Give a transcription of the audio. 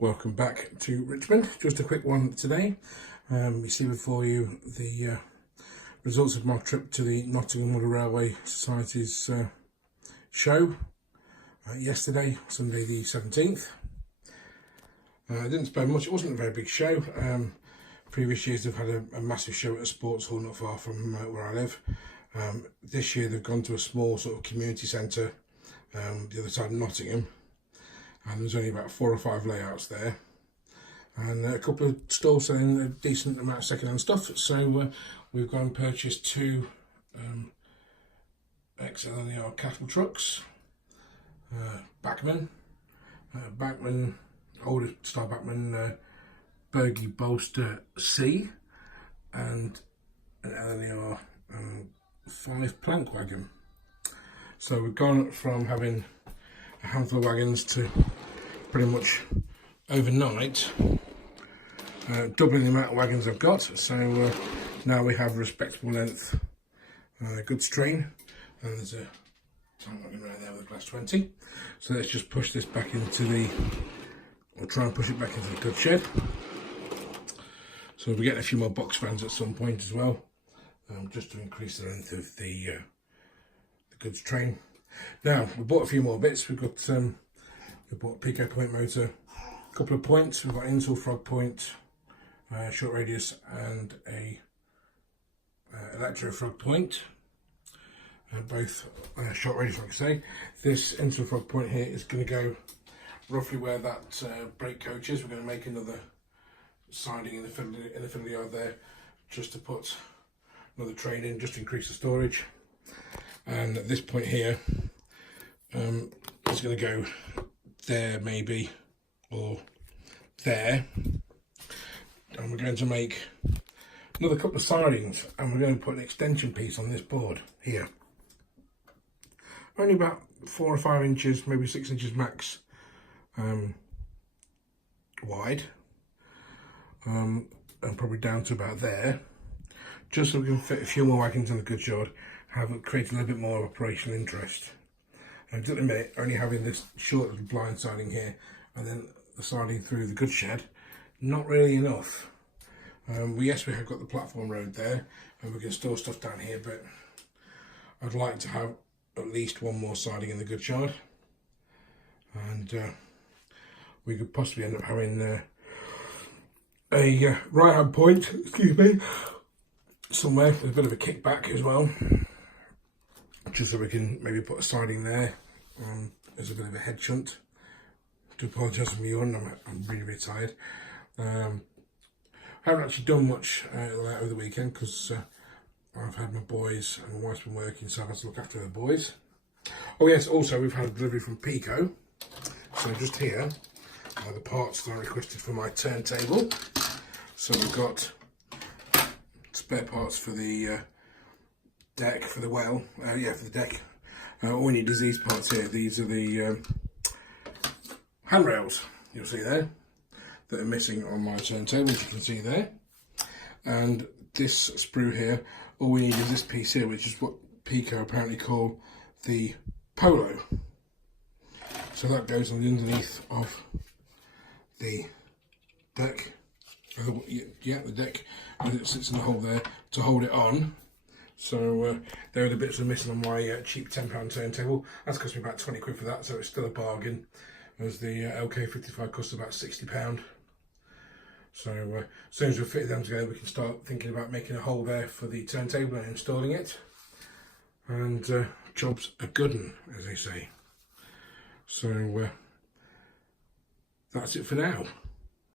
Welcome back to Richmond. Just a quick one today. You see before you the results of my trip to the Nottingham Railway Society's show yesterday, Sunday the 17th. I didn't spend much. It wasn't a very big show. Previous years they've had a massive show at a sports hall not far from where I live. This year they've gone to a small sort of community centre the other side of Nottingham. And there's only about 4 or 5 layouts there, and a couple of stalls selling a decent amount of second-hand stuff. So we've gone and purchased 2 XLNER cattle trucks, Bachmann, older style Bachmann Bergie Bolster C, and an LNER 5 plank wagon. So we've gone from having a handful of wagons to pretty much overnight doubling the amount of wagons I've got. So now we have a respectable length goods train, and there's a tank wagon right there with a class 20. So let's just push this back into the, or try and push it back into the goods shed. So we'll be getting a few more box fans at some point as well, just to increase the length of the goods train. Now we bought a few more bits. We've got we bought a Pico point motor, a couple of points. We've got Intel frog point, short radius, and a electro frog point. Both short radius, like I say. This Intel frog point here is going to go roughly where that brake coach is. We're going to make another siding in the fiddly yard there, just to put another train in, just to increase the storage. And at this point here, it's going to go there maybe, or there. And we're going to make another couple of sidings, and we're going to put an extension piece on this board here. Only about 4 or 5 inches, maybe 6 inches max wide, and probably down to about there, just so we can fit a few more wagons in the goods yard, create a little bit more operational interest. And just admit, only having this short little blind siding here and then the siding through the goods shed, not really enough. Yes, we have got the platform road there, and we can store stuff down here, but I'd like to have at least 1 more siding in the goods yard, and we could possibly end up having a right hand point, excuse me, somewhere with a bit of a kickback as well, just so we can maybe put a siding there as a bit of a head shunt. To apologise for me yawning, I'm really, really tired. I haven't actually done much over the weekend because I've had my boys and my wife's been working, so I've had to look after the boys. Oh yes, also we've had a delivery from Pico. So just here are the parts that I requested for my turntable. So we've got spare parts for the deck, for the well, for the deck. All we need is these parts here. These are the handrails, you'll see there, that are missing on my turntable, as you can see there. And this sprue here, all we need is this piece here, which is what Pico apparently call the polo. So that goes on the underneath of the deck. The deck, and it sits in the hole there to hold it on. So there are the bits that are missing on my cheap £10 turntable. That's cost me about 20 quid for that, so it's still a bargain, as the LK55 costs about £60. So as soon as we've fitted them together, we can start thinking about making a hole there for the turntable and installing it. And job's a good one, as they say. So that's it for now.